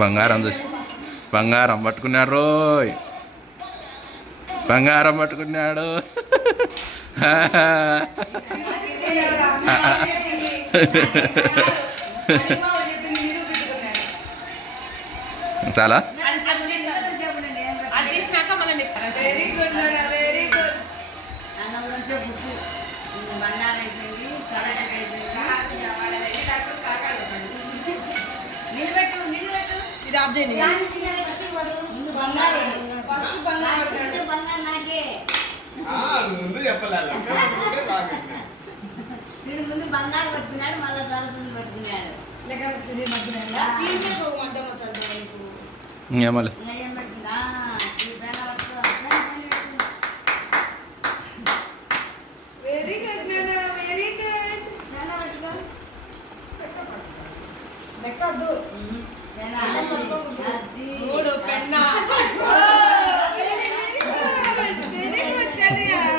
బంగారం చూసి బంగారం పట్టుకున్నాడు రోయ్, బంగారం పట్టుకున్నాడు. చాలా వెరీ గుడ్ వెరీ గుడ్. ఇది ఆఫ్ చేయండి. ముందు చెప్పలేదు ముందు బంగారు పట్టుకున్నాడు, మళ్ళీ సరస్సుని పట్టుకున్నాడు. ఇంకేమలే వెరీ గుడ్ నాన్న, వెరీ గుడ్. లెక్కద్దు మూడు పెన్నా. వెరీ గుడ్ కన్యా.